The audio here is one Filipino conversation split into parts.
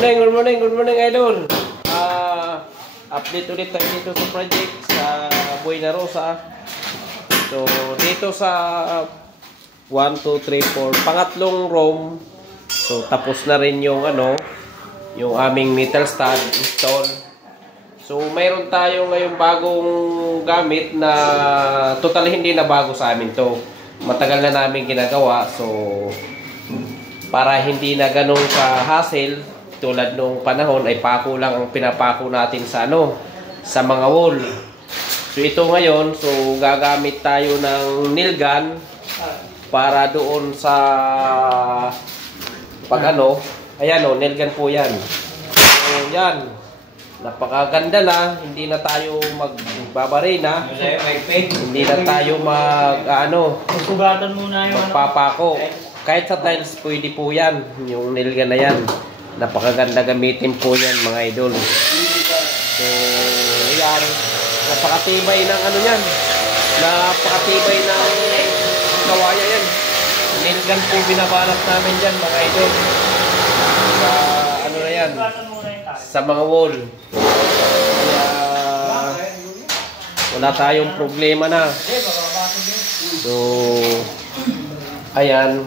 Good morning, idol. Update ulit tayo dito sa project sa Buena Rosa. So, dito sa 1, 2, 3, 4, pangatlong room. So, tapos na rin yung yung aming metal stand install. So, mayroon tayo ngayong bagong gamit na totally hindi na bago sa amin to. Matagal na namin ginagawa. So, para hindi na ganun ka-hassle, tulad nung panahon ay pako lang ang pinapako natin sa sa mga wall. So ito ngayon, so gagamit tayo ng nail gun para doon sa ayan nail gun po yan. So yan, napakaganda na, hindi na tayo magbabarena, hindi na tayo magpapako. Kahit sa tiles pwede po yan, yung nail gun na yan. Napakaganda gamitin po yan mga idol. So yan, napakatibay ng yan, napakatibay ng kawaya yan. Nail gun po binabalak namin dyan mga idol. Sa na yan, sa mga wall. Kaya wala tayong problema na. So ayan,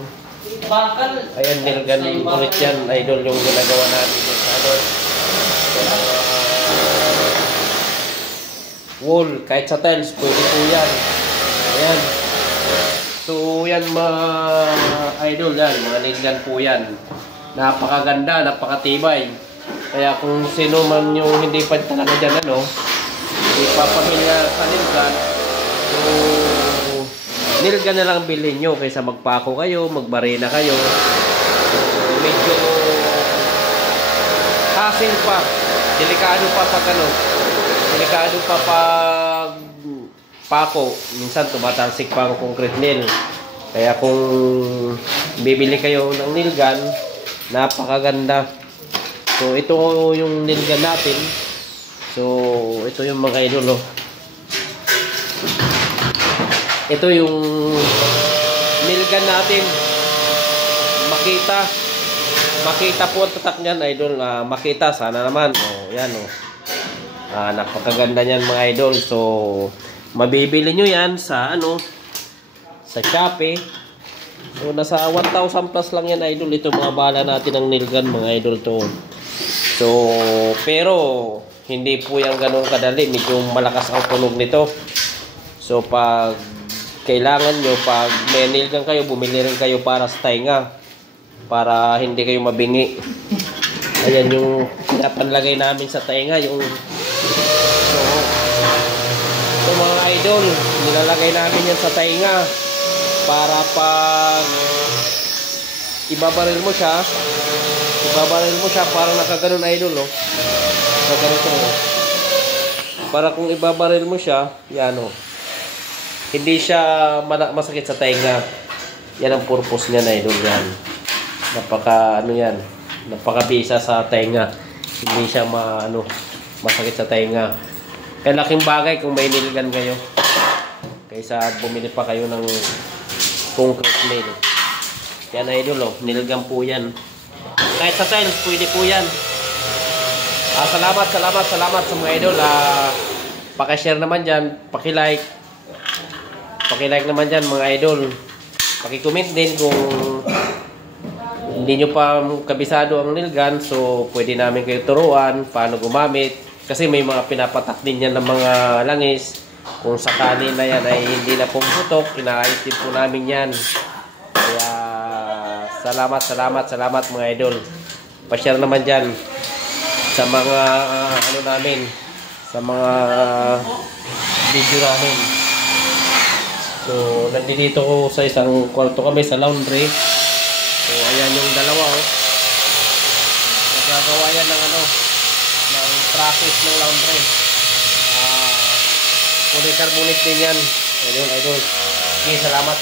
nail gun ulit yan, idol, yung ginagawa natin sa wall. Kahit sa tiles pwede po yan. Ayan. So yan mga idol, yan mga nail gun po yan. Napakaganda, napakatibay. Kaya kung sino man yung hindi pa talaga dyan hindi pa pamilyar sa nail gun, so nail gun na lang bilhin nyo kaysa magpako kayo, magbarena kayo. So, medyo hassle pa. Delikado pa pag delikado pa pag pako. Minsan tumatalsik pa ang concrete nail. Kaya kung bibili kayo ng nail gun, napakaganda. So ito yung nail gun natin. So ito yung mga idol. Ito yung nail gun natin. Makita po ang tatak niyan, idol. Makita sana naman. Yan napakaganda niyan mga idol. So mabibili nyo yan sa sa Shopee. So nasa 1,000 plus lang yan, idol. Ito mga bala natin ng nail gun mga idol to. So pero hindi po yan ganun kadali. Medyo malakas ang tunog nito. So pag kailangan nyo, pag may nail gun kayo, bumili rin kayo para sa tainga, para hindi kayo mabingi. Ayan yung pinapanlagay namin sa tainga, yung so mga idol, nilalagay namin yan sa tainga para pag ibabaril mo siya parang nakaganon, idol. Nakaganito para kung ibabaril mo siya, yan hindi siya masakit sa tainga. Yan ang purpose niya na, idol. Yan. Yan. Napakabisa sa tainga. Hindi siya masakit sa tainga. Kaya laking bagay kung may nail gun kayo. Kaysa bumili pa kayo ng concrete nail. Yan, idol. Nail gun po yan. Kahit sa tiles, pwede po yan. Salamat sa mga idol. Paki-share naman dyan. Paki-like naman dyan mga idol. Paki-comment din kung hindi nyo pa kabisado ang nail gun. So pwede namin kayo turuan paano gumamit. Kasi may mga pinapatak din yan ng mga langis. Kung sakali na yan ay hindi na pumutok, inaayos din po namin yan. Kaya salamat mga idol. Pa-share naman dyan sa mga namin, sa mga video namin. So, nandito ko sa isang kwarto kami sa laundry. So, ayan yung dalawa. Nagagawa yan ng ng process ng laundry. Polycarbonate din yan. Idol. Okay, salamat.